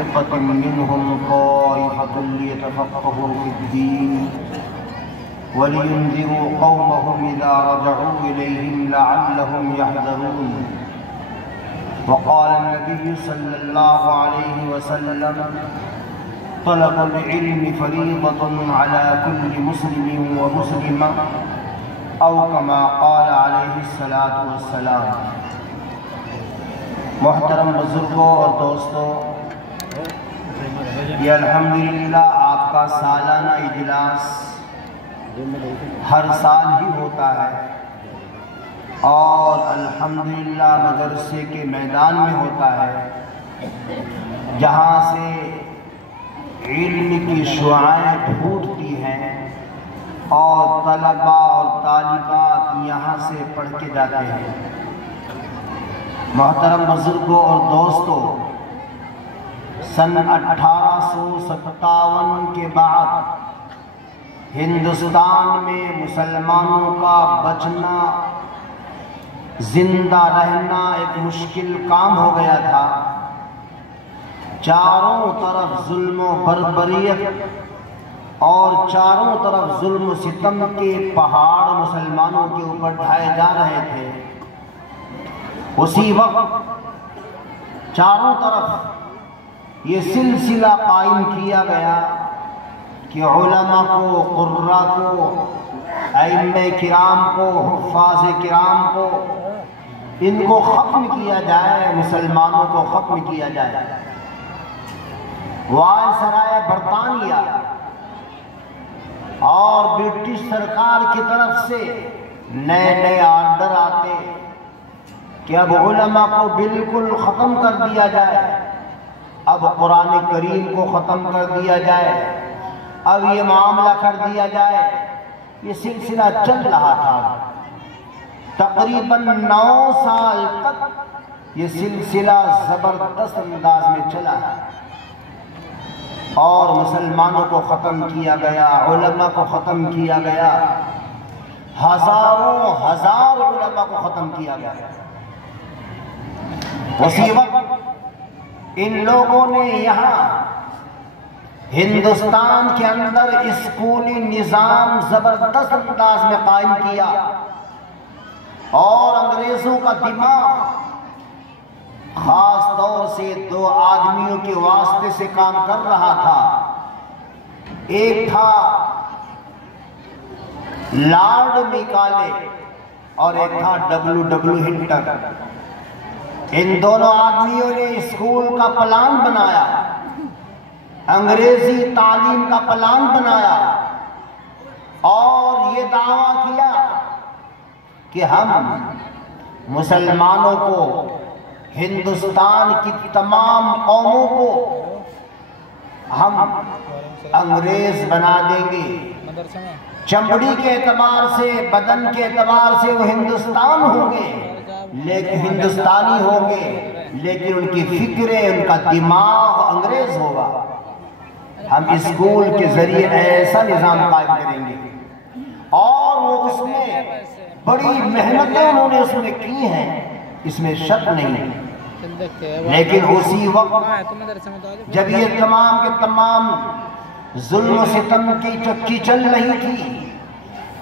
فرقة منهم طائفة ليتفقهوا في الدين ولينذروا قومهم إذا رجعوا إليهم لعلهم يحذرون. وقال النبي صلى الله عليه وسلم: طلب العلم فريضة على كل مسلم ومسلمة، أو كما قال عليه الصلاة والسلام. محترم بزرگوں اور دوستوں، یہ الحمدللہ آپ کا سالانہ اجلاس ہر سال ہی ہوتا ہے اور الحمدللہ مدرسے کے میدان میں ہوتا ہے، جہاں سے علم کی شعاعیں پھوٹتی ہیں اور طلباء اور طالبات یہاں سے پڑھ کے جاتے ہیں۔ محترم بزرگوں اور دوستوں، سن 1857 کے بعد ہندوستان میں مسلمانوں کا بچنا، زندہ رہنا ایک مشکل کام ہو گیا تھا۔ چاروں طرف ظلم و بربریت اور چاروں طرف ظلم و ستم کے پہاڑ مسلمانوں کے اوپر ڈھائے جا رہے تھے۔ اسی وقت چاروں طرف یہ سلسلہ قائم کیا گیا کہ علماء کو، قراء کو، ائمہ کرام کو، حفاظ کرام کو، ان کو ختم کیا جائے، مسلمانوں کو ختم کیا جائے۔ وائسرائے برطانیہ اور برٹش سرکار کی طرف سے نئے نئے آرڈر آتے کہ اب علماء کو بالکل ختم کر دیا جائے، اب قرآن کریم کو ختم کر دیا جائے، اب یہ معاملہ کر دیا جائے۔ یہ سلسلہ چل رہا تھا، تقریباً 9 سال تک یہ سلسلہ زبردست انداز میں چلا اور مسلمانوں کو ختم کیا گیا، علماء کو ختم کیا گیا، ہزاروں ہزار علماء کو ختم کیا گیا۔ اسی وقت ان لوگوں نے یہاں ہندوستان کے اندر اسکولی نظام زبردست انداز میں قائم کیا اور انگریزوں کا دماغ خاص طور سے 2 آدمیوں کے واسطے سے کام کر رہا تھا۔ ایک تھا لارڈ میکالے اور ایک تھا ڈبلیو ہنٹر۔ ان دونوں آدمیوں نے اسکول کا پلان بنایا، انگریزی تعلیم کا پلان بنایا اور یہ دعویٰ کیا کہ ہم مسلمانوں کو، ہندوستان کی تمام قوموں کو ہم انگریز بنا دیں گے۔ چمڑی کے اعتبار سے، بدن کے اعتبار سے وہ ہندوستان ہوں گے، لیکن ہندوستانی ہوں گے، لیکن ان کی فکریں، ان کا دماغ انگریز ہوگا۔ ہم اسکول کے ذریعے ایسا نظام قائم کریں گے، اور وہ اس میں بڑی محنتیں انہوں نے اس میں کی ہیں، اس میں شک نہیں ہے۔ لیکن اسی وقت جب یہ تمام کے تمام ظلم و ستم کی چکی چل رہی تھی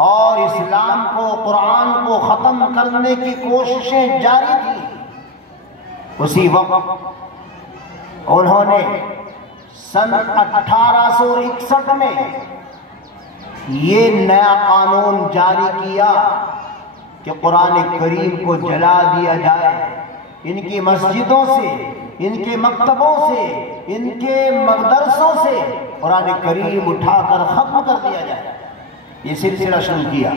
اور اسلام کو، قرآن کو ختم کرنے کی کوششیں جاری تھی، اسی وقت انہوں نے سن 1861 میں یہ نیا قانون جاری کیا کہ قرآن کریم کو جلا دیا جائے، ان کی مسجدوں سے، ان کے مکتبوں سے، ان کے مدرسوں سے قرآن کریم اٹھا کر ختم کر دیا جائے۔ یہ سلسلہ شروع کیا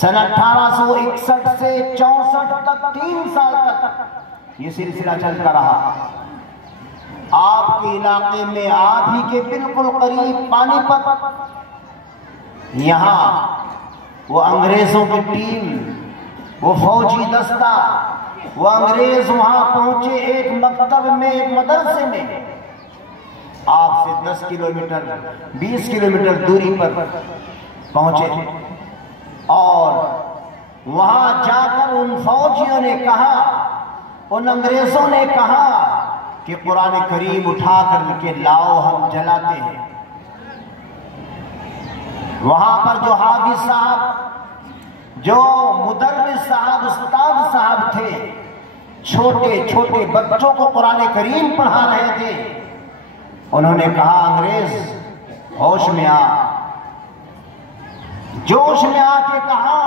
سن 1861 سے 64 تک، 3 سال تک یہ سلسلہ چلتا رہا۔ آپ کے علاقے میں، آپ ہی کے بالکل قریب پانی پت، یہاں وہ انگریزوں کی ٹیم، وہ فوجی دستہ، وہ انگریز وہاں پہنچے ایک مکتب میں، ایک مدرسے میں، آپ سے 10 کلومیٹر 20 کلومیٹر دوری پر پہنچے، اور وہاں جا کر ان فوجیوں نے کہا، ان انگریزوں نے کہا کہ قرآن کریم اٹھا کر کے لاؤ ہم جلاتے ہیں۔ وہاں پر جو حافظ صاحب، جو مدرس صاحب، استاد صاحب تھے، چھوٹے چھوٹے بچوں کو قرآن کریم پڑھا رہے تھے، انہوں نے کہا انگریز ہوش میں آ، جوش میں آ کے کہا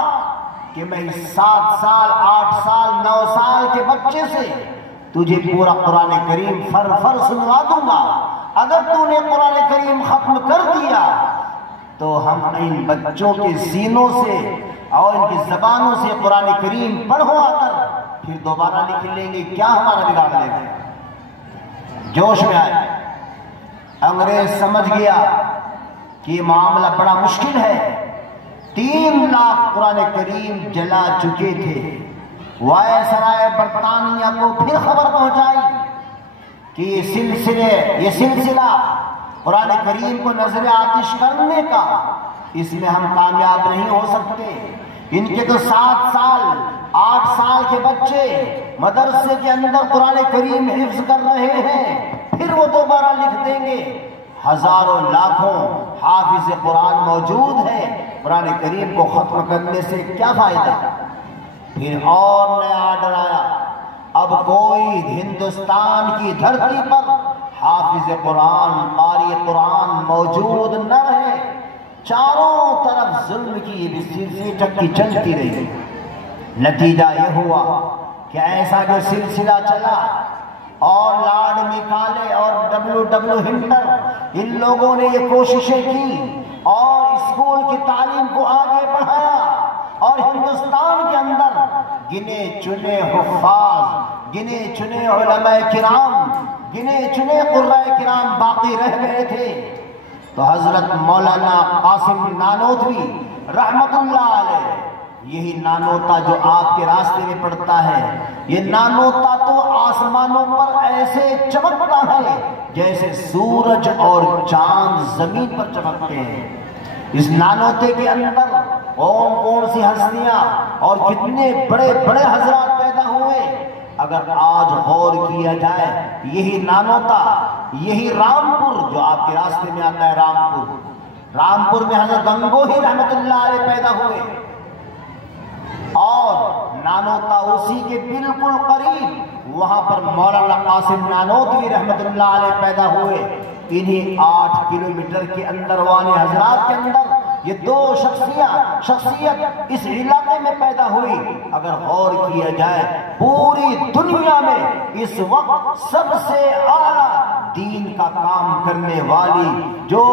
کہ میں 7 سال 8 سال 9 سال کے بچے سے تجھے پورا قرآن کریم فر فر سنوا دوں گا، اگر تو نے قرآن کریم ختم کر دیا تو ہم ان بچوں کے سینوں سے اور ان کی زبانوں سے قرآن کریم پڑھوا کر پھر دوبارہ لکھ لیں گے، کیا ہمارا بگاڑ لیں گے؟ جوش میں آئے، انگریز سمجھ گیا کہ یہ معاملہ بڑا مشکل ہے۔ 3 لاکھ قرآن کریم جلا چکے تھے۔ وائسرائے برطانیہ کو پھر خبر پہنچائی کہ یہ سلسلہ قرآن کریم کو نظر آتش کرنے کا، اس میں ہم کامیاب نہیں ہو سکتے۔ ان کے تو 7 سال 8 سال کے بچے مدرسے کے اندر قرآن کریم حفظ کر رہے ہیں، پھر وہ دوبارہ لکھ دیں گے۔ ہزاروں لاکھوں حافظ قرآن موجود ہیں، قرآن کریم کو ختم کرنے سے کیا فائدہ؟ پھر اور نیا آرڈر آیا، اب کوئی ہندوستان کی دھرتی پر حافظ قرآن قاری قرآن موجود نہ رہے۔ چاروں طرف ظلم کی یہ سلسلے چکی چلتی رہی۔ نتیجہ یہ ہوا کہ ایسا جو سلسلہ چلا اور لارڈ میکالے اور W ہنٹر، ان لوگوں نے یہ کوششیں کی اور اسکول کی تعلیم کو آگے بڑھایا، اور ہندوستان کے اندر گنے چنے حفاظ، گنے چنے علماء کرام، گنے چنے قرآن کرام باقی رہ گئے تھے۔ تو حضرت مولانا قاسم نانوتوی رحمت اللہ علیہ، یہی نانوتا جو آپ کے راستے میں پڑتا ہے، یہ نانوتا تو آسمانوں پر ایسے چمکتا ہے جیسے سورج اور چاند زمین پر چمکتے ہیں۔ اس نانوتے کے اندر کون سی ہستیاں اور کتنے بڑے بڑے حضرات پیدا ہوئے، اگر آج غور کیا جائے، یہی نانوتا، یہی رامپور جو آپ کے راستے میں آتا ہے، رامپور میں حضرت گنگوہی رحمت اللہ علیہ پیدا ہوئے، اور نانوتا اسی کے بالکل قریب وہاں پر مولانا قاسم نانوتوی رحمت اللہ علیہ پیدا ہوئے۔ انہی 8 کلومیٹر کے اندر والے حضرات کے اندر یہ 2 شخصیت اس علاقے میں پیدا ہوئی۔ اگر غور کیا جائے، پوری دنیا میں اس وقت سب سے اعلیٰ دین کا کام کرنے والی جو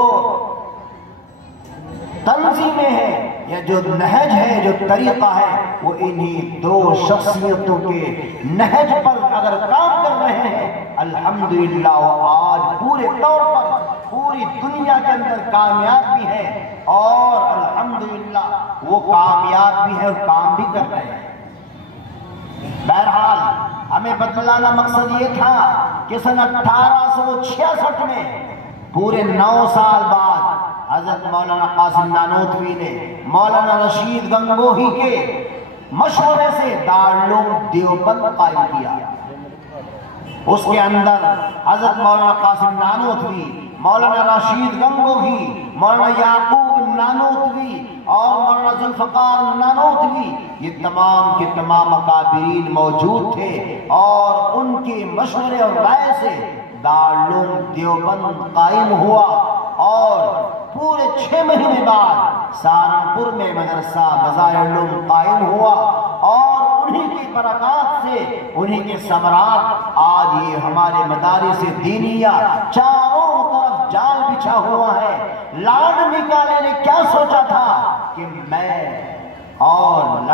تنظیمیں ہیں یا جو نہج ہے، جو طریقہ ہے، وہ انہی 2 شخصیتوں کے نہج پر اگر کام کر رہے ہیں، الحمدللہ وہ آج پورے طور پر پوری دنیا کے اندر کامیاب بھی ہے، اور الحمدللہ وہ کامیاب بھی ہے اور کام بھی کر رہے ہیں۔ بہرحال ہمیں بتلانا مقصد یہ تھا کہ سن 1866 میں پورے 9 سال بعد حضرت مولانا قاسم نانوتوی نے مولانا رشید گنگوہی کے مشورے سے دارالعلوم دیوبند قائم کیا۔ اس کے اندر حضرت مولانا قاسم نانوتوی، مولانا رشید گنگوہی، مولانا یعقوب نانوتوی اور مولانا ذوالفقار نانوتوی، یہ تمام کے تمام اکابرین موجود تھے، اور ان کے مشورے اور رائے سے دارالعلوم دیوبند قائم ہوا، اور پورے 6 مہینے بعد سہارنپور میں مدرسہ مظاہر العلوم قائم ہوا، اور انہی کی برکات سے، انہی کے ثمرات آج یہ ہمارے مدارس دینیہ چاروں طرف جال بچھا ہوا ہے۔ لارڈ میکالے نے کیا سوچا تھا کہ میں اور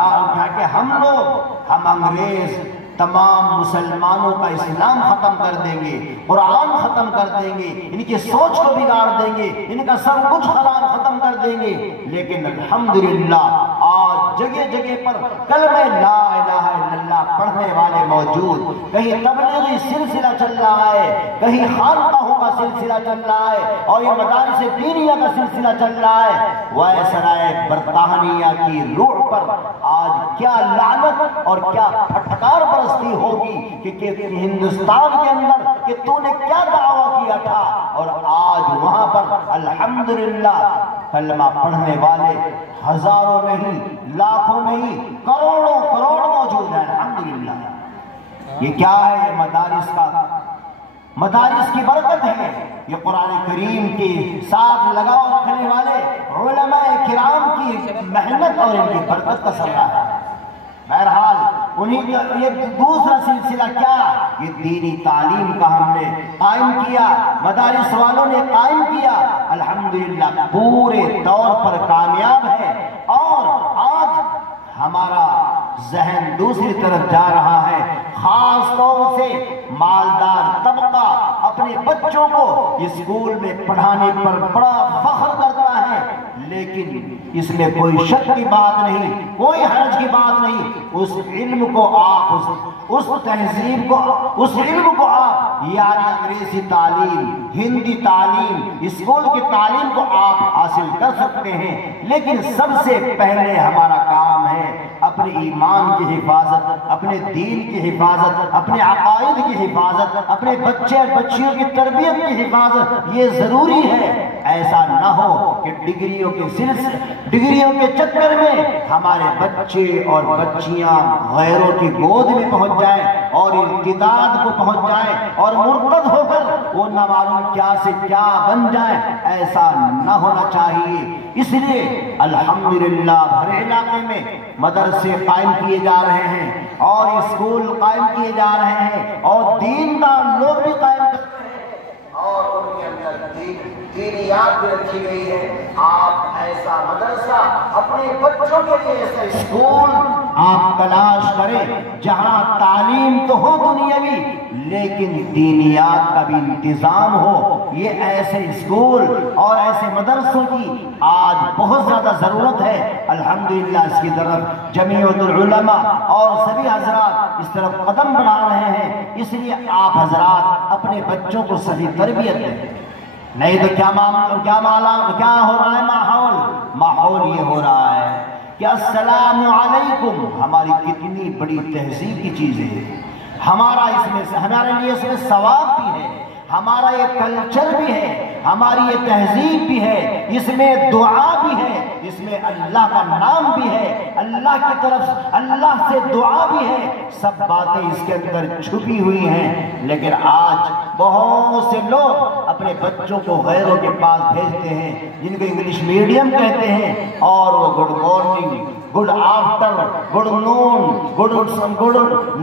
ہم انگریز تمام مسلمانوں کا اسلام ختم کر دیں گے، قرآن ختم کر دیں گے، ان کی سوچ کو بگاڑ دیں گے، ان کا سب کچھ حرام ختم کر دیں گے، لیکن الحمدللہ آج جگہ جگہ پر کلمہ لا الہ الا اللہ پڑھنے والے موجود، کہیں تبلیغی سلسلہ چل رہا ہے، کہیں خانقاہوں کا سلسلہ چل رہا ہے، اور یہ مدارس دینیہ کا سلسلہ چل رہا ہے۔ وائسرائے برطانیہ کی روح پر آج کیا لعنت اور کیا پھٹکار برستی ہوگی کہ ہندوستان کے اندر کہ تو نے کیا دعویٰ کیا تھا، اور آج وہاں پر الحمدللہ کلمہ پڑھنے والے ہزاروں نہیں، لاکھوں نہیں، کروڑوں موجود ہیں الحمدللہ۔ یہ کیا ہے؟ یہ مدارس کی برکت ہے، یہ قرآن کریم کے ساتھ لگاؤ رکھنے والے علماء کرام کی محنت اور ان کی برکت کا ثمرہ ہے۔ بہرحال انہیں یہ دوسرا سلسلہ کیا؟ یہ دینی تعلیم کا ہم نے قائم کیا، مدارس والوں نے قائم کیا، الحمدللہ پورے طور پر کامیاب ہے، اور آج ہمارا ذہن دوسری طرف جا رہا ہے۔ خاص طور سے مالدار طبقہ اپنے بچوں کو اسکول میں پڑھانے پر بڑا فخر کرتا ہے، لیکن اس میں کوئی شک کی بات نہیں، کوئی حرج کی بات نہیں۔ اس علم کو آپ اس تہذیب کو، اس علم کو آپ یعنی انگریزی تعلیم، ہندی تعلیم، اسکول کی تعلیم کو آپ حاصل کر سکتے ہیں، لیکن سب سے پہلے ہمارا کام ہے اپنے ایمان کی حفاظت، اپنے دین کی حفاظت، اپنے عقائد کی حفاظت، اپنے بچے اور بچیوں کی تربیت کی حفاظت۔ یہ ضروری ہے، ایسا نہ ہو کہ ڈگریوں کے چکر میں ہمارے بچے اور بچیاں غیروں کی گود میں پہنچ جائیں اور ارتداد کو پہنچ جائیں اور مرتد ہو کر وہ نہ معلوم کیا سے کیا بن جائیں۔ ایسا نہ ہونا چاہیے۔ اس لیے الحمدللہ ہر علاقے میں مدرسے قائم کیے جا رہے ہیں اور اسکول قائم کیے جا رہے ہیں اور دیندار لوگ بھی قائم کر رہے ہیں، اور ان کے اندر دینیات بھی رکھی گئی ہے۔ آپ ایسا مدرسہ اپنے بچوں کے لیے، ایسا اسکول آپ تلاش کریں جہاں تعلیم تو ہو دنیاوی لیکن دینیات کا بھی انتظام ہو۔ یہ ایسے اسکول اور ایسے مدرسوں کی آج بہت زیادہ ضرورت ہے۔ الحمدللہ اس کی طرف جمیعۃ العلماء اور سبھی حضرات اس طرف قدم بڑھا رہے ہیں، اس لیے آپ حضرات اپنے بچوں کو صحیح تربیت دیں، نہیں تو کیا ہو رہا ہے؟ ماحول یہ ہو رہا ہے کہ السلام علیکم ہماری کتنی بڑی تہذیب کی چیز ہے، ہمارے لیے اس میں ثواب بھی ہے، ہمارا یہ کلچر بھی ہے، ہماری یہ تہذیب بھی ہے، اس میں دعا بھی ہے، اس میں اللہ کا نام بھی ہے، اللہ کی طرف اللہ سے دعا بھی ہے، سب باتیں اس کے اندر چھپی ہوئی ہیں۔ لیکن آج بہت سے لوگ اپنے بچوں کو غیروں کے پاس بھیجتے ہیں جن کو انگلش میڈیم کہتے ہیں، اور وہ good morning, good after, good noon, good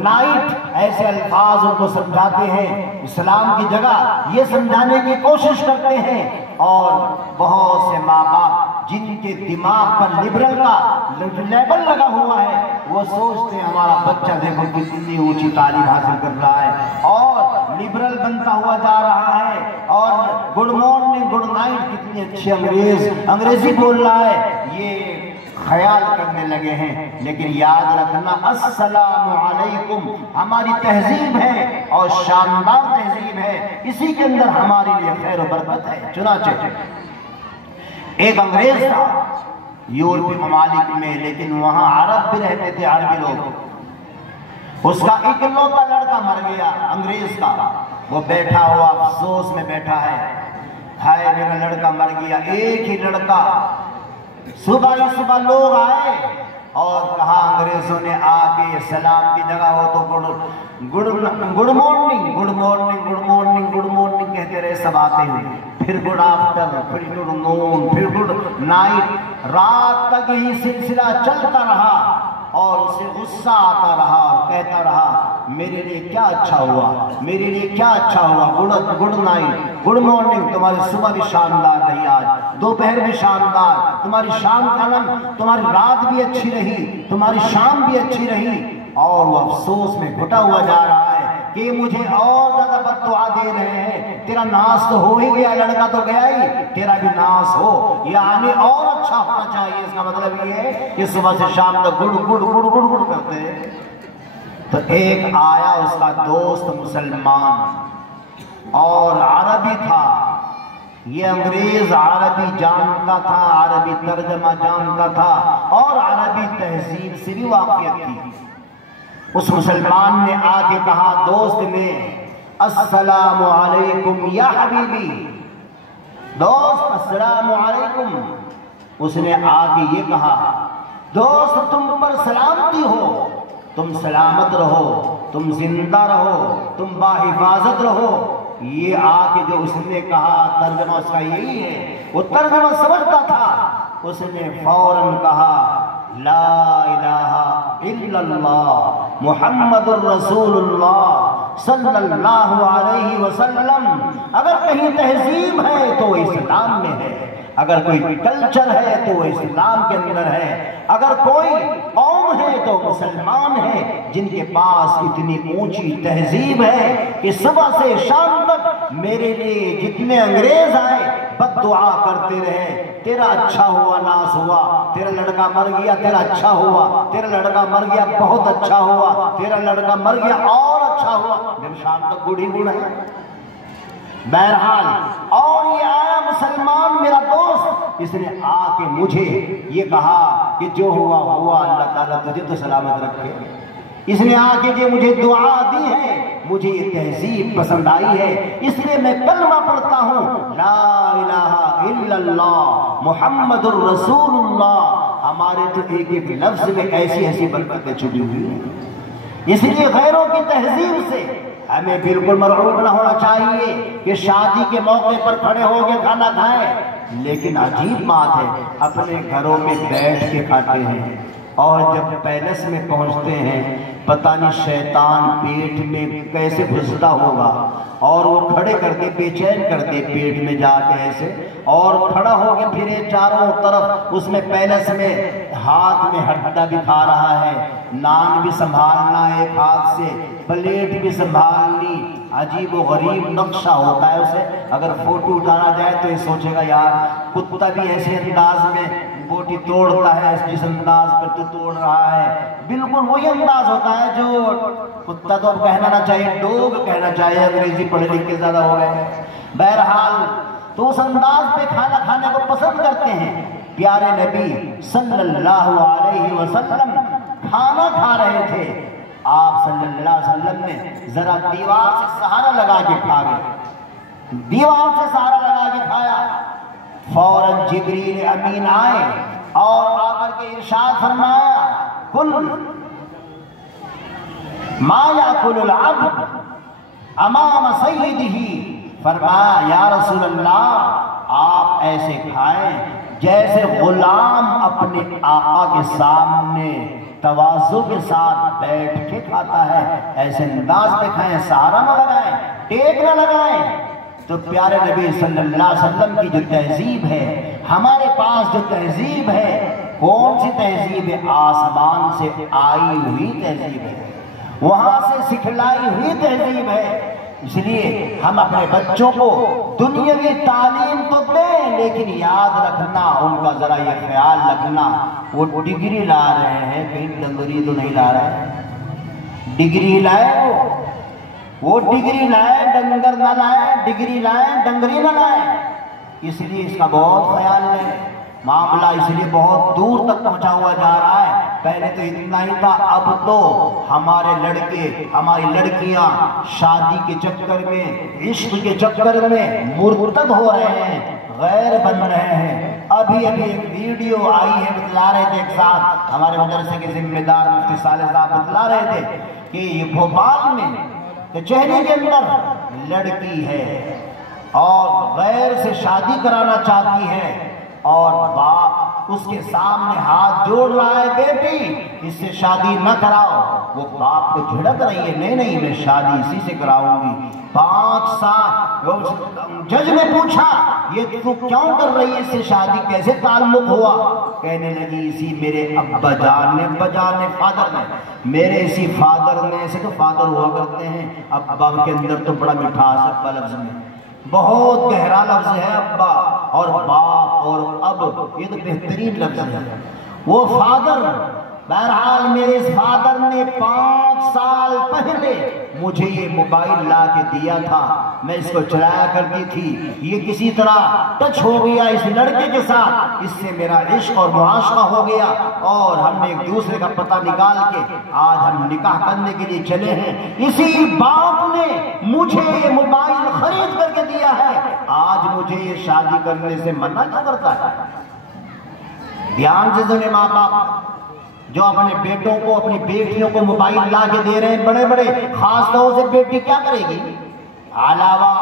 night ایسے الفاظ ان کو سمجھاتے ہیں، اسلام کی جگہ یہ سمجھانے کی کوشش کرتے ہیں۔ اور بہت سے ماں باپ جن کے دماغ پر لبرل کا لیبل لگا ہوا ہے، وہ سوچتے ہیں ہمارا بچہ دیکھو کتنی اونچی تعلیم حاصل کر رہا ہے اور لبرل بنتا ہوا جا رہا ہے، اور گڈ مارننگ گڈ نائٹ کتنی اچھی انگریزی بول رہا ہے، یہ خیال کرنے لگے ہیں۔ لیکن یاد رکھنا السلام علیکم ہماری تہذیب ہے اور شاندار تہذیب ہے، اسی کے اندر ہمارے لیے خیر و برکت ہے۔ چنانچہ ایک انگریز تھا یورپی ممالک میں، لیکن وہاں عرب بھی رہتے تھے، عربی لوگ۔ اس کا اکلوتا لڑکا مر گیا انگریز کا، وہ بیٹھا ہوا افسوس میں بیٹھا ہے، ہائے میرا لڑکا مر گیا۔ ایک ہی لڑکا، صبح ہی صبح لوگ آئے اور کہا انگریزوں نے آ کے سلام کی جگہ ہو تو گڈ مارننگ کہتے رہے، سب آتے ہیں، پھر گڈ آفٹر، پھر گڈ نون، پھر گڈ نائٹ، رات تک یہی سلسلہ چلتا رہا اور اسے غصہ آتا رہا اور کہتا رہا میرے لیے کیا اچھا ہوا، میرے لیے کیا اچھا ہوا، گڈ نائٹ، گڈ مارننگ، تمہاری صبح بھی شاندار رہی، آج دوپہر بھی شاندار، تمہاری شام کا نم، تمہاری رات بھی اچھی رہی، تمہاری شام بھی اچھی رہی۔ اور وہ افسوس میں گھٹا ہوا جا رہا ہے کہ مجھے اور زیادہ بد دعا دے رہے ہیں، تیرا ناس تو ہو ہی گیا، لڑکا تو گیا ہی، تیرا بھی ناس ہو، یعنی اور اچھا ہونا چاہیے۔ اس کا مطلب یہ ہے کہ صبح سے شام تک گڑ گڑ گڑ گڑ گڑ کرتے ہیں۔ تو ایک آیا اس کا دوست مسلمان اور عربی تھا، یہ انگریز عربی جانتا تھا، عربی ترجمہ جانتا تھا اور عربی تہذیب سے بھی واقفیت تھی۔ اس مسلمان نے آ کے کہا دوست نے، السلام علیکم یا حبیبی، دوست السلام علیکم۔ اس نے آ کے یہ کہا دوست تم پر سلامتی ہو، تم سلامت رہو، تم زندہ رہو، تم باحفاظت رہو۔ یہ آ کے جو اس نے کہا ترجمہ اس کا یہی ہے، وہ ترجمہ سمجھتا تھا۔ اس نے فوراً کہا لا الہ الا اللہ محمد الرسول اللہ صلی اللہ علیہ وسلم۔ اگر کہیں تہذیب ہے تو اسلام میں ہے، اگر کوئی کلچر ہے تو وہ اسلام کے اندر ہے، اگر کوئی قوم ہے تو مسلمان ہے جن کے پاس اتنی اونچی تہذیب ہے کہ صبح سے شام تک میرے لیے جتنے انگریز آئے بد دعا کرتے رہے، تیرا اچھا ہوا ناس ہوا، تیرا لڑکا مر گیا تیرا اچھا ہوا، تیرا لڑکا مر گیا بہت اچھا ہوا، تیرا لڑکا مر گیا اور اچھا ہوا، جب شام تک گڑ ہی گڑ ہے۔ بہرحال اور یہ آیا مسلمان میرا دوست، اس نے آ کے مجھے یہ کہا کہ جو ہوا ہوا، اللہ تعالیٰ تجھے تو سلامت رکھے۔ اس نے آ کے جو مجھے دعا دی ہے، مجھے یہ تہذیب پسند آئی ہے، اس لیے میں کلمہ پڑھتا ہوں لا الہ الا اللہ محمد الرسول اللہ۔ ہمارے تو ایک ایک لفظ میں ایسی ایسی برکتیں چھپی ہوئی ہیں، اس لیے غیروں کی تہذیب سے ہمیں بالکل مرعوب نہ ہونا چاہیے کہ شادی کے موقع پر کھڑے ہو کے کھانا کھائیں، لیکن عجیب بات ہے اپنے گھروں میں بیٹھ کے کھاتے ہیں اور جب پیلس میں پہنچتے ہیں پتہ نہیں شیطان پیٹ میں کیسے گھستا ہوگا اور وہ کھڑے کر کے بے چین کر دے پیٹ میں جا کے ایسے، اور کھڑا ہو کے پھرے چاروں طرف، اس میں پیلس میں ہاتھ میں ہڈا بھی کھا رہا ہے، نان بھی سنبھالنا ایک ہاتھ سے، پلیٹ بھی سنبھالنی۔ عجیب و غریب نقشہ ہوتا ہے اسے، اگر فوٹو اٹھانا جائے تو یہ سوچے گا یار کتا بھی ایسے انداز میں بوٹی توڑتا ہے جس انداز پر تو توڑ رہا ہے، بالکل وہی انداز ہوتا ہے جو کتا تو اب کہنا نہ چاہیے، ڈوگ کہنا چاہیے، انگریزی پڑھے لکھ کے زیادہ ہو گئے۔ بہرحال تو اس انداز پہ کھانا کھانے کو پسند کرتے ہیں۔ پیارے نبی صلی اللہ علیہ وسلم کھانا کھا رہے تھے، آپ صلی اللہ علیہ وسلم نے ذرا دیوار سے سہارا لگا کے کھا گئے، دیوار سے سہارا لگا کے کھایا۔ فوراً جبریل امین آئے اور آ کر کے ارشاد فرمایا کل ما یاکل العبد امام سیدہ، فرمایا یا رسول اللہ آپ ایسے کھائیں جیسے غلام اپنے آقا کے سامنے تواضع کے ساتھ بیٹھ کے کھاتا ہے، ایسے انداز پہ کھائیں، سہارا نہ لگائیں، ٹیک نہ لگائیں۔ تو پیارے نبی صلی اللہ علیہ وسلم کی جو تہذیب ہے، ہمارے پاس جو تہذیب ہے، کون سی تہذیب ہے؟ آسمان سے آئی ہوئی تہذیب ہے، وہاں سے سکھلائی ہوئی تہذیب ہے۔ اس لیے ہم اپنے بچوں کو دنیاوی تعلیم تو دیں، لیکن یاد رکھنا، ان کا ذرا یہ خیال رکھنا وہ ڈگری لا رہے ہیں، کہیں ڈنگری تو نہیں لا رہے ہیں۔ ڈگری لائے وہ ڈگری لائے، ڈنگر نہ لائے، ڈگری لائے ڈنگری نہ لائے۔ اس لیے اس کا بہت خیال ہے، معاملہ اس لیے بہت دور تک پہنچا ہوا جا رہا ہے۔ پہلے تو اتنا ہی تھا، اب تو ہمارے لڑکے ہماری لڑکیاں شادی کے چکر میں، عشق کے چکر میں مرتد ہو رہے ہیں، غیر بن رہے ہیں۔ ابھی ایک ویڈیو آئی ہے، بتلا رہے تھے ایک ساتھ ہمارے مدرسے کے ذمہ دار مفتی صالح صاحب بتلا رہے تھے کہ یہ بھوپال میں کچہری کے اندر لڑکی ہے اور غیر سے شادی کرانا چاہتی ہے اور باپ اس کے سامنے ہاتھ جوڑ رہا ہے، بیٹی اس سے شادی نہ کراؤ۔ وہ باپ کو جھڑک رہی ہے، نہیں نہیں میں شادی اسی سے کراؤں گی۔ 5 سال جج نے پوچھا یہ تو کیوں کر رہی ہے اس سے شادی، کیسے تعلق ہوا؟ کہنے لگی اسی میرے ابا جان نے فادر نے، میرے اسی فادر نے، ایسے تو فادر ہوا کرتے ہیں، ابا کے اندر تو بڑا مٹھاس ابا لفظ میں، بہت گہرا لفظ ہے ابا اور باپ اور اب، یہ تو بہترین لفظ ہے۔ وہ فادر بہرحال میرے اس فادر نے 5 سال پہلے مجھے یہ موبائل لا کے دیا تھا، میں اس کو چلایا کرتی تھی، یہ کسی طرح ٹچ ہو گیا اس لڑکے کے ساتھ، اس سے میرا عشق اور معاشقہ ہو گیا اور ہم نے ایک دوسرے کا پتہ نکال کے آج ہم نکاح کرنے کے لیے چلے ہیں۔ اسی باپ نے مجھے یہ موبائل خرید کر کے دیا ہے، آج مجھے یہ شادی کرنے سے منع کیوں کرتا ہے؟ دھیان سے سنیں ماں باپ جو اپنے بیٹوں کو اپنی بیٹیوں کو موبائل لا کے دے رہے ہیں، بڑے بڑے، خاص طور سے بیٹی کیا کرے گی؟ علاوہ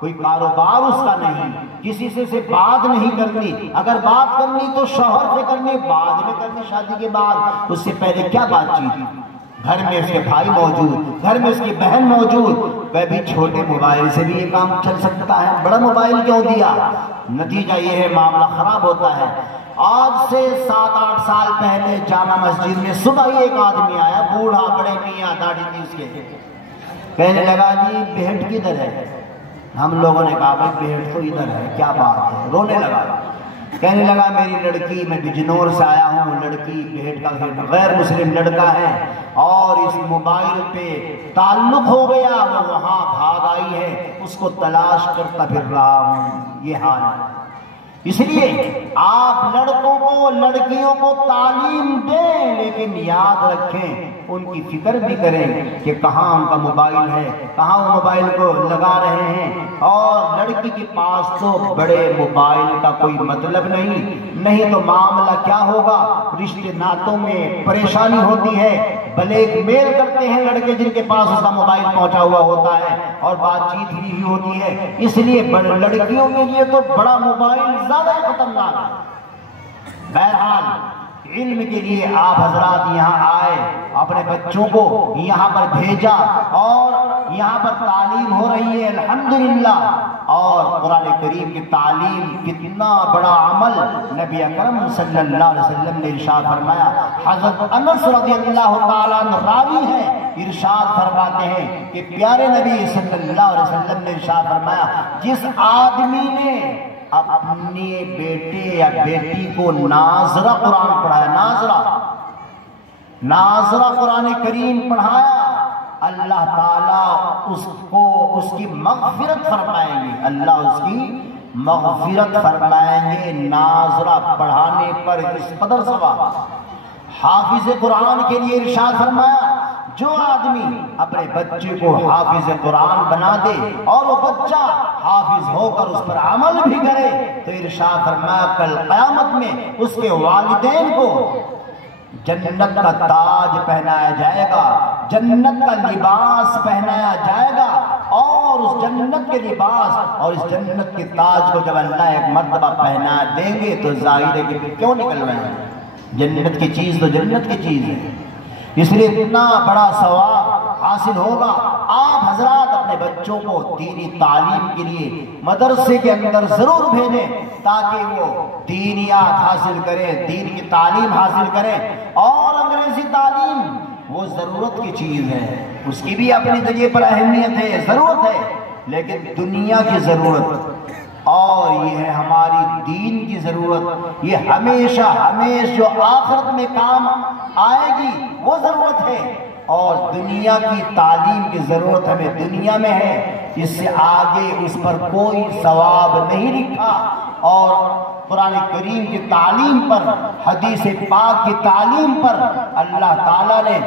کوئی کاروبار اس کا نہیں، کسی سے بات نہیں کرنی، اگر بات کرنی تو شوہر سے کرنی، بعد میں کرنی شادی کے بعد، اس سے پہلے کیا بات چیت؟ گھر میں اس کے بھائی موجود، گھر میں اس کی بہن موجود، کبھی چھوٹے موبائل سے بھی یہ کام چل سکتا ہے، بڑا موبائل کیوں دیا؟ نتیجہ یہ ہے معاملہ خراب ہوتا ہے۔ آج سے 7-8 سال پہلے جامع مسجد میں صبح ہی ایک آدمی آیا، بوڑھا، بڑے میاں، داڑھی تھی اس کے، کہنے لگا جی بھیٹ کدھر ہے؟ ہم لوگوں نے کہا بھائی بھیٹ تو ادھر ہے، کیا بات ہے؟ رونے لگا، کہنے لگا میری لڑکی، میں بجنور سے آیا ہوں، لڑکی بھیٹ کا غیر مسلم لڑکا ہے اور اس موبائل پہ تعلق ہو گیا، وہ وہاں بھاگ آئی ہے، اس کو تلاش کرتا پھر رہا ہوں، یہ حال ہے۔ اس لیے آپ لڑکوں کو لڑکیوں کو تعلیم دیں، لیکن یاد رکھیں ان کی فکر بھی کریں کہ کہاں ان کا موبائل ہے، کہاں وہ موبائل کو لگا رہے ہیں، اور لڑکی کے پاس تو بڑے موبائل کا کوئی مطلب نہیں تو معاملہ کیا ہوگا؟ رشتے ناتوں میں پریشانی ہوتی ہے، بلیک میل کرتے ہیں لڑکے جن کے پاس اس کا موبائل پہنچا ہوا ہوتا ہے اور بات چیت ہی ہوتی ہے۔ اس لیے لڑکیوں کے لیے تو بڑا موبائل زیادہ خطرناک ہے۔ بہرحال علم کے لیے آپ حضرات یہاں آئے، اپنے بچوں کو یہاں پر بھیجا اور یہاں پر تعلیم ہو رہی ہے الحمدللہ، اور قرآن کریم کی تعلیم کتنا بڑا عمل نبی اکرم صلی اللہ علیہ وسلم نے ارشاد فرمایا۔ حضرت انس رضی اللہ تعالیٰ عنہ راوی ہے، ارشاد فرماتے ہیں کہ پیارے نبی صلی اللہ علیہ وسلم نے ارشاد فرمایا، جس آدمی نے اپنے بیٹے یا بیٹی کو ناظرہ قرآن پڑھایا، ناظرہ قرآن کریم پڑھایا، اللہ تعالیٰ اس کی مغفرت فرمائیں گے، اللہ اس کی مغفرت فرمائیں گے ناظرہ پڑھانے پر اس قدر ثواب۔ حافظ قرآن کے لیے ارشاد فرمایا، جو آدمی اپنے بچے کو حافظ قرآن بنا دے اور وہ بچہ حافظ ہو کر اس پر عمل بھی کرے تو ارشاد فرمایا کل قیامت میں اس کے والدین کو جنت کا تاج پہنایا جائے گا، جنت کا لباس پہنایا جائے گا، اور اس جنت کے لباس اور اس جنت کے تاج کو جب اللہ ایک مرتبہ پہنا دیں گے تو ظاہر ہے کہ کیوں نکل رہے ہیں؟ جنت کی چیز تو جنت کی چیز ہے، اس لیے اتنا بڑا ثواب حاصل ہوگا۔ آپ حضرات اپنے بچوں کو دینی تعلیم کے لیے مدرسے کے اندر ضرور بھیجیں تاکہ وہ دینیات حاصل کریں، دین کی تعلیم حاصل کریں، اور انگریزی تعلیم وہ ضرورت کی چیز ہے، اس کی بھی اپنی جگہ پر اہمیت ہے، ضرورت ہے، لیکن دنیا کی ضرورت اور یہ ہے ہماری دین کی ضرورت، یہ ہمیشہ جو آخرت میں کام آئے گی وہ ضرورت ہے، اور دنیا کی تعلیم کی ضرورت ہمیں دنیا میں ہے، اس سے آگے اس پر کوئی ثواب نہیں لکھا۔ اور قرآن کریم کی تعلیم پر، حدیث پاک کی تعلیم پر اللہ تعالیٰ نے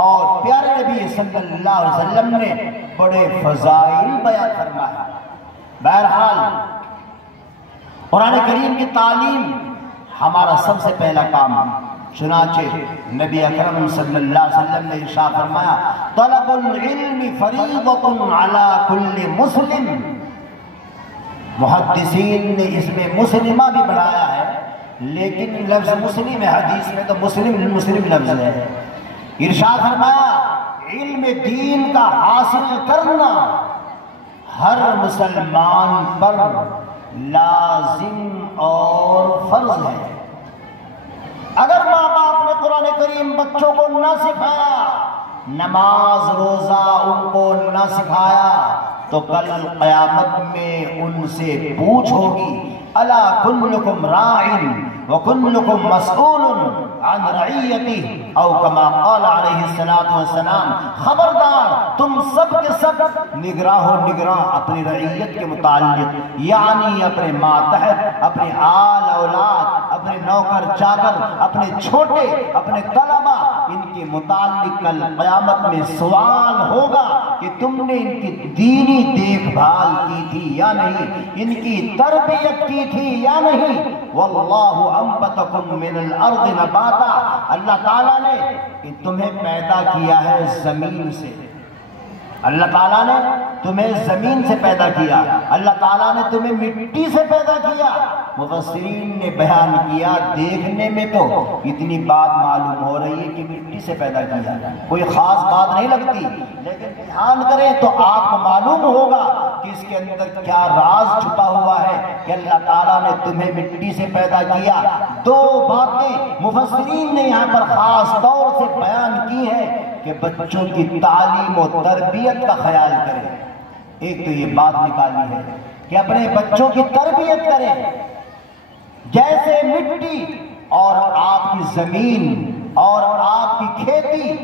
اور پیارے نبی صلی اللہ علیہ وسلم نے بڑے فضائل بیان فرمائے۔ بہرحال قرآن کریم کی تعلیم ہمارا سب سے پہلا کام ہے، چنانچہ نبی اکرم صلی اللہ علیہ وسلم نے ارشاد فرمایا طلب العلم فریضۃ علی کل مسلم۔ محدثین نے اس میں مسلمہ بھی بڑھایا ہے، لیکن لفظ مسلم ہے، حدیث میں تو مسلم لفظ ہے۔ ارشاد فرمایا علم دین کا حاصل کرنا ہر مسلمان پر لازم اور فرض ہے۔ اگر ماں باپ نے قرآن کریم بچوں کو نہ سکھایا، نماز روزہ ان کو نہ سکھایا، تو کل قیامت میں ان سے پوچھ ہوگی الا کلکم راع وکلکم مسئول عن رعیتہ او کما قال علیہ الصلوۃ والسلام، خبردار تم سب کے سب نگراں ہو نگراں اپنی رعیت کے متعلق، یعنی اپنے ماتحت، اپنے آل اولاد، اپنے نوکر چاکر، اپنے چھوٹے، اپنے طلبہ، ان کے متعلق کل قیامت میں سوال ہوگا کہ تم نے ان کی دینی دیکھ بھال کی تھی یا نہیں، ان کی تربیت کی تھی یا نہیں۔ واللہ انبتکم من الارض نباتا، اللہ تعالیٰ نے تمہیں پیدا کیا ہے زمین سے، اللہ تعالیٰ نے تمہیں زمین سے پیدا کیا، اللہ تعالیٰ نے تمہیں مٹی سے پیدا کیا۔ مفسرین نے بیان کیا دیکھنے میں تو اتنی بات معلوم ہو رہی ہے کہ مٹی سے پیدا کیا، کوئی خاص بات نہیں لگتی، لیکن دھیان کریں تو آپ کو معلوم ہوگا کہ اس کے اندر کیا راز چھپا ہوا ہے کہ اللہ تعالیٰ نے تمہیں مٹی سے پیدا کیا۔ دو باتیں مفسرین نے یہاں پر خاص طور سے بیان کی ہیں کہ بچوں کی تعلیم و تربیت کا خیال کریں۔ ایک تو یہ بات نکالی ہے کہ اپنے بچوں کی تربیت کریں، جیسے مٹی اور آپ کی زمین اور آپ کی کھیتی،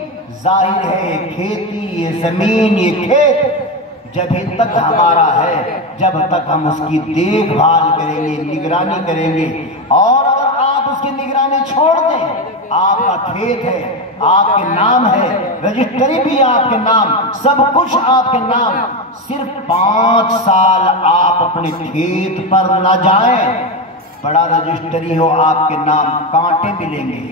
ظاہر ہے کھیتی، یہ زمین، یہ کھیت جب تک ہمارا ہے، جب تک ہم اس کی دیکھ بھال کریں گے، نگرانی کریں گے، اور اگر آپ اس کی نگرانی چھوڑ دیں، آپ کا کھیت ہے، آپ کے نام ہے، رجسٹری بھی آپ کے نام، سب کچھ آپ کے نام، صرف 5 سال آپ اپنے کھیت پر نہ جائیں، بڑا رجسٹری ہو آپ کے نام، کانٹے ملیں گے،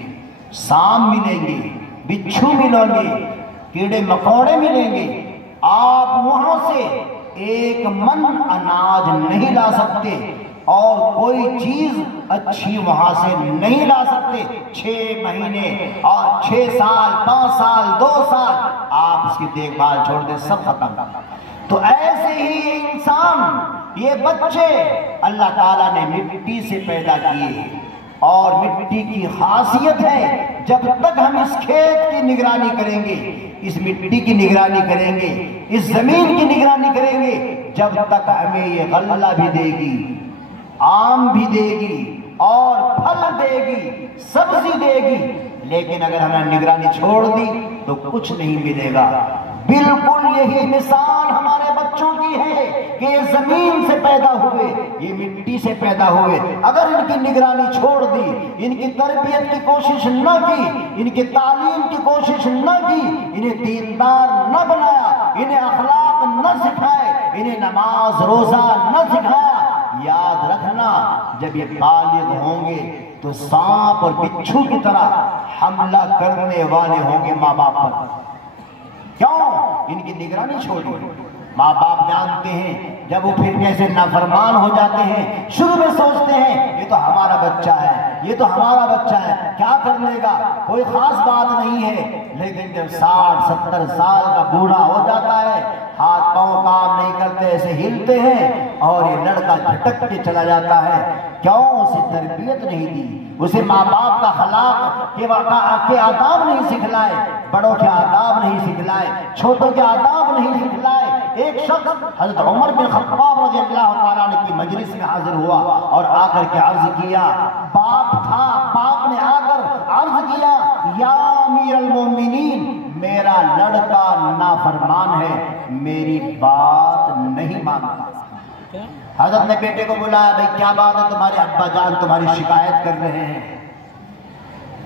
سام ملیں گے، بچھو ملیں گے، کیڑے مکوڑے ملیں گے، آپ وہاں سے 1 من اناج نہیں لا سکتے اور کوئی چیز اچھی وہاں سے نہیں لا سکتے۔ 6 مہینے اور 6 سال، 5 سال، 2 سال آپ اس کی دیکھ بھال چھوڑ دیں، سب ختم۔ تو ایسے ہی انسان، یہ بچے اللہ تعالیٰ نے مٹی سے پیدا کیے، اور مٹی کی خاصیت ہے جب تک ہم اس کھیت کی نگرانی کریں گے، اس مٹی کی نگرانی کریں گے، اس زمین کی نگرانی کریں گے، جب تک ہمیں یہ غلہ بھی دے گی، آم بھی دے گی اور پھل دے گی، سبزی دے گی، لیکن اگر ہم نے نگرانی چھوڑ دی تو کچھ نہیں ملے گا۔ بالکل یہی مثال ہمارے بچوں کی ہے کہ یہ زمین سے پیدا ہوئے، یہ مٹی سے پیدا ہوئے، اگر ان کی نگرانی چھوڑ دی، ان کی تربیت کی کوشش نہ کی، ان کی تعلیم کی کوشش نہ کی، انہیں دیندار نہ بنایا، انہیں اخلاق نہ سکھائے، انہیں نماز روزہ نہ سکھایا، یاد رکھنا جب یہ بالغ ہوں گے تو سانپ اور بچھو کی طرح حملہ کرنے والے ہوں گے ماں باپ پر۔ کیوں؟ ان کی نگرانی چھوڑی۔ ماں باپ جانتے ہیں جب وہ پھر کیسے نافرمان ہو جاتے ہیں، شروع میں سوچتے ہیں یہ تو ہمارا بچہ ہے، یہ تو ہمارا بچہ ہے، کیا کر لے گا، کوئی خاص بات نہیں ہے، لیکن جب 60-70 سال کا بوڑھا ہو جاتا ہے، ہاتھ پاؤں کام نہیں کرتے، ایسے ہلتے ہیں، اور یہ لڑکا جھٹک کے چلا جاتا ہے۔ کیوں؟ اسے تربیت نہیں دی، اسے ماں باپ کا اخلاق کے آداب نہیں سکھلائے، بڑوں کے آداب نہیں سکھلائے، چھوٹوں کے آداب نہیں سکھلائے۔ ایک شخص حضرت عمر بن خطاب رضی اللہ تعالیٰ عنہ کی مجلس میں حاضر ہوا اور آ کر کے عرض کیا، باپ تھا، باپ نے آ کر عرض کیا، یا امیر المومنین، میرا لڑکا نافرمان ہے، میری بات نہیں مانتا۔ حضرت نے بیٹے کو بلایا، بھائی کیا بات ہے، تمہارے ابا جان تمہاری شکایت کر رہے ہیں۔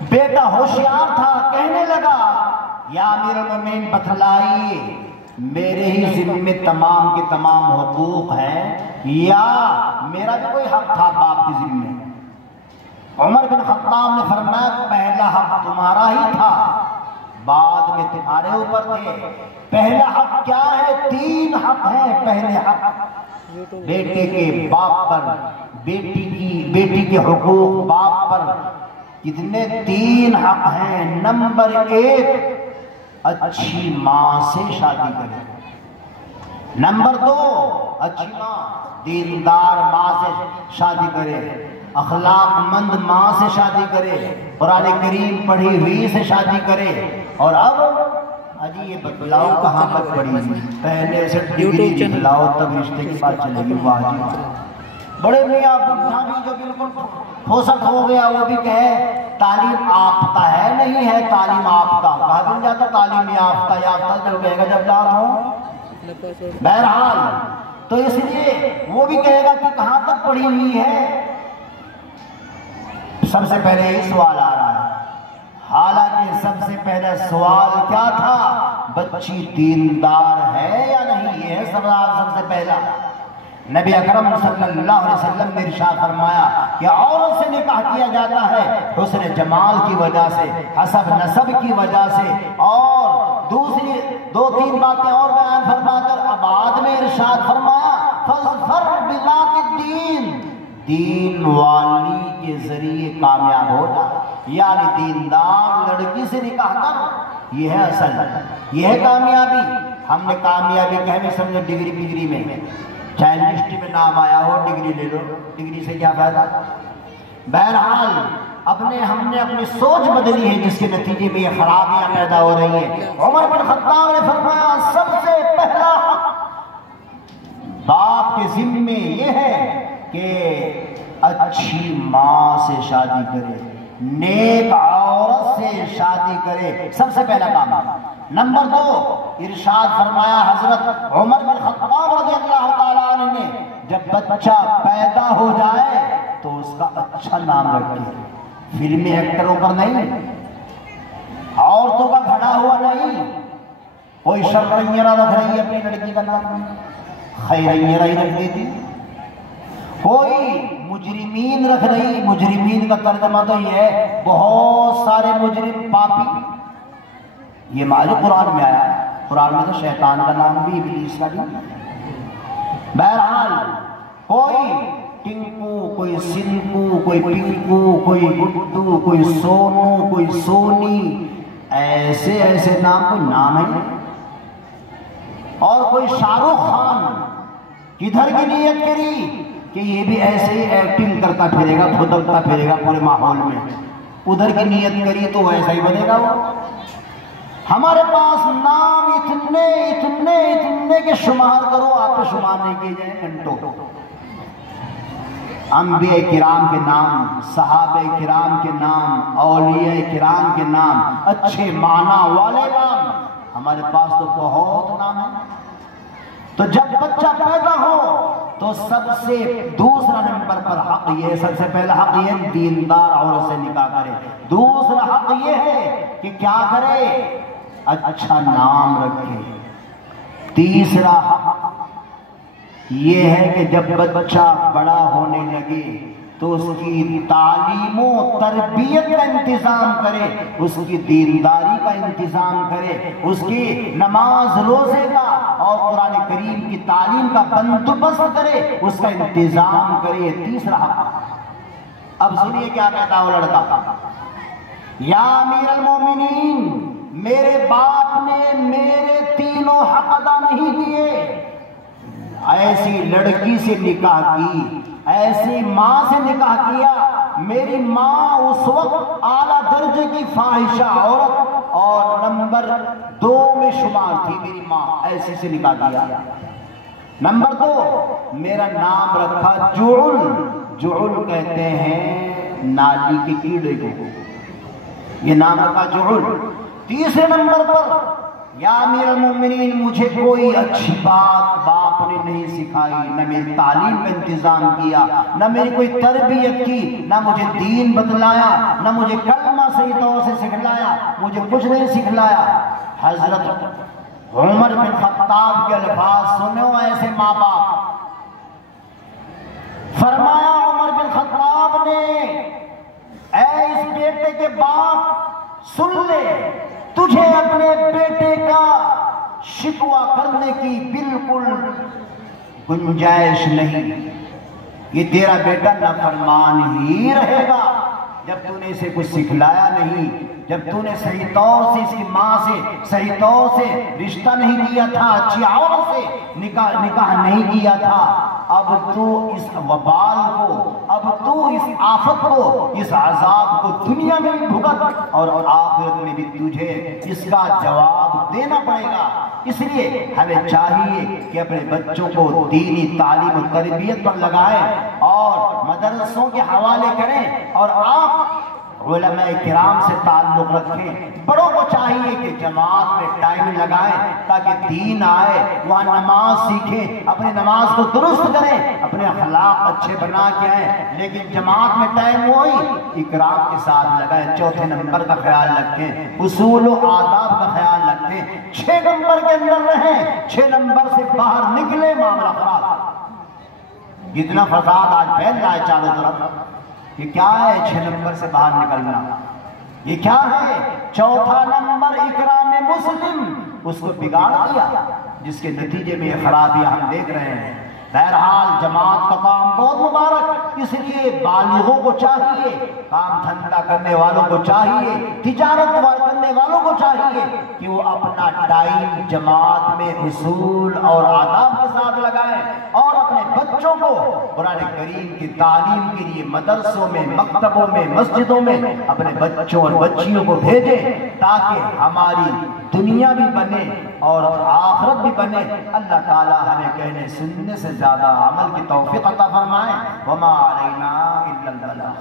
بیٹا ہوشیار تھا، کہنے لگا، یا امیر المومنین بتلائیے، میرے ہی ذمے تمام کے تمام حقوق ہیں یا میرا بھی کوئی حق تھا باپ کے ذمے؟ عمر بن خطاب نے فرمایا، پہلا حق تمہارا ہی تھا، بعد میں تمہارے اوپر تھے۔ پہلا حق کیا ہے؟ 3 حق ہیں۔ پہلے حق بیٹے کے باپ پر، بیٹی کے حقوق باپ پر کتنے؟ 3 حق ہیں۔ نمبر 1، اچھی ماں سے شادی کرے۔ نمبر 2، اچھی ماں، دیندار ماں سے شادی کرے، اخلاق مند ماں سے شادی کرے، قرآن کریم پڑھی ہوئی سے شادی کرے۔ اور اب یہ بتلاؤ کہاں تک پڑھی ہوئی، پہلے سے ڈگری دکھلاؤ تب رشتے کی بات چلے گی۔ واہ جی، بڑے میاں بڈھا بھی جو بالکل پھوسٹ ہو گیا وہ بھی کہے تعلیم یافتہ ہے نہیں ہے تعلیم یافتہ، کہا بھی جاتا تعلیم یافتہ یافتہ جو کہے گا جب جان ہو۔ بہرحال تو اس لیے وہ بھی کہے گا کہ کہاں تک پڑھی ہوئی ہے۔ سب سے پہلے یہ سوال آ رہا ہے، حالانکہ سب سے پہلا سوال کیا تھا؟ بچی دیندار ہے یا نہیں، یہ ہے سوال سب سے پہلا۔ نبی اکرم صلی اللہ علیہ وسلم نے ارشاد فرمایا کہ عورت سے نکاح کیا جاتا ہے حسن جمال کی وجہ سے، حسب نسب کی وجہ سے، اور دوسری دو تین باتیں اور بیان فرما کر اب بعد میں ارشاد فرمایا فَاظْفَرْ بِذَاتِ الدِّينِ، دین والی کے ذریعے کامیاب ہو جا، یعنی دیندار لڑکی سے نکاح کر، یہ ہے اصل، یہ ہے کامیابی۔ ہم نے کامیابی کہنے سمجھے ڈگری پگری میں، چاہے لسٹ میں نام آیا ہو ڈگری لے لو، ڈگری سے کیا فائدہ؟ بہرحال ہم نے اپنی سوچ بدلی ہے جس کے نتیجے میں یہ خرابیاں پیدا ہو رہی ہیں۔ عمر بن خطاب نے فرمایا سب سے پہلا باپ کے ذمے یہ ہے کہ اچھی ماں سے شادی کرے، نیک عورت سے شادی کرے، سب سے پہلا کام ہے۔ نمبر 2، ارشاد فرمایا حضرت عمر بن خطاب رضی اللہ تعالیٰ عنہ نے جب بچہ پیدا ہو جائے تو اس کا اچھا نام رکھے، فلمی ایکٹروں پر نہیں، عورتوں کا گھڑا ہوا نہیں، کوئی شرعیرہ رکھ رہی ہے اپنی لڑکی کا نام، خیریرہ ہی رکھ دیتی، کوئی مجرمین رکھ رہی، مجرمین کا ترجمہ تو یہ ہے بہت سارے مجرم پاپی، یہ معلوم قرآن میں آیا، قرآن میں تو شیطان کا نام بھی ابلیس کا بھی۔ بہرحال کوئی ٹنکو، کوئی سنکو، کوئی پنکو، کوئی گڈو، کوئی سونو، کوئی سونی، ایسے ایسے نام، کوئی نام ہے، اور کوئی شاہ رخ خان، کدھر کی نیت کری کہ یہ بھی ایسے ہی ایکٹنگ کرتا پھرے گا، پھدکتا پھرے گا پورے ماحول میں، ادھر کی نیت کری تو ایسا ہی بنے گا وہ۔ ہمارے پاس نام اتنے اتنے اتنے کے شمار کرو، آپ کے شمار نہیں کیے جائیں گھنٹوں۔ انبیاء کرام کے نام، صحابہ کرام کے نام، اولیاء کرام کے نام، اچھے معنی والے نام، ہمارے پاس تو بہت نام ہیں۔ تو جب بچہ پیدا ہو تو سب سے دوسرا نمبر پر حق یہ ہے، سب سے پہلا حق یہ ہے دیندار عورت سے نکاح کرے، دوسرا حق یہ ہے کہ کیا کرے، اچھا نام رکھے، تیسرا حق یہ ہے کہ جب بچہ بڑا ہونے لگے تو اس کی تعلیم و تربیت کا انتظام کرے، اس کی دینداری کا انتظام کرے، اس کی نماز روزے کا اور قرآن کریم کی تعلیم کا بندوبست کرے، اس کا انتظام کرے، تیسرا حق۔ اب سنیے کیا کہتا ہے وہ لڑکا، یا امیر المومنین، میرے باپ نے میرے تینوں حق ادا نہیں کیے، ایسی لڑکی سے نکاح کی، ایسی ماں سے نکاح کیا، میری ماں اس وقت اعلیٰ درجے کی فاحشہ عورت اور نمبر 2 میں شمار تھی میری ماں، ایسی سے نکاح کیا۔ نمبر 2، میرا نام رکھا جعل، جعل کہتے ہیں نالی کے کیڑے کو، یہ نام رکھا جعل۔ تیسرے نمبر پر، یا امیر المومنین، مجھے کوئی اچھی بات باپ نے نہیں سکھائی، نہ میری تعلیم کا انتظام کیا، نہ میری کوئی تربیت کی، نہ مجھے دین بتلایا، نہ مجھے کلمہ صحیح طور سے سکھلایا، مجھے کچھ نہیں سکھلایا۔ حضرت عمر بن خطاب کے الفاظ سنو ایسے ماں باپ، فرمایا عمر بن خطاب نے، اے اس بیٹے کے باپ سن لے، تجھے اپنے بیٹے کا شکوہ کرنے کی بالکل گنجائش نہیں، یہ تیرا بیٹا نافرمان ہی رہے گا جب تو نے اسے کچھ سکھلایا نہیں، جب تو نے صحیح طور سے اس کی ماں سے صحیح طور سے رشتہ نہیں کیا تھا، اچھی عورت سے نکاح نہیں کیا تھا، اب تو اس وبال کو، اب تو اس آفت کو، اس عذاب کو دنیا میں بھی بھگت اور آخرت میں بھی تجھے اس کا جواب دینا پڑے گا۔ اس لیے ہمیں چاہیے کہ اپنے بچوں کو دینی تعلیم و تربیت پر لگائیں اور مدرسوں کے حوالے کریں اور آپ علماء کرام سے تعلق رکھیں۔ بڑوں کو چاہیے کہ جماعت میں ٹائم لگائیں تاکہ دین آئے، وہاں نماز سیکھیں، اپنی نماز کو درست کریں، اپنے اخلاق اچھے بنا کے آئیں۔ لیکن جماعت میں ٹائم ہوئی اکرام کے ساتھ لگائیں، چوتھے نمبر کا خیال رکھیں، اصول و آداب کا خیال رکھیں، 6 نمبر کے اندر رہیں، 6 نمبر سے باہر نکلے معاملہ خراب۔ جتنا فساد آج پھیل رہا ہے چاروں طرف، یہ کیا ہے 6 نمبر سے باہر نکلنا؟ یہ کیا ہے؟ چوتھا نمبر اکرام مسلم، اس کو بگاڑ دیا، جس کے نتیجے میں یہ خرابیاں ہم دیکھ رہے ہیں۔ بہرحال جماعت کا کام بہت مبارک، اس لیے بالغوں کو چاہیے، کام دھندا کرنے والوں کو چاہیے، تجارت کرنے والوں کو چاہیے کہ وہ اپنا ٹائم جماعت میں اصول اور آداب کے ساتھ لگائیں اور اپنے بچوں کو قرآن کریم کی تعلیم کے لیے مدرسوں میں، مکتبوں میں، مسجدوں میں اپنے بچوں اور بچیوں کو بھیجیں تاکہ ہماری دنیا بھی بنے اور آخرت بھی بنے۔ اللہ تعالی ہمیں کہنے سننے سے زیادہ عمل کی توفیق عطا فرمائے۔ وما علینا الا البلاغ۔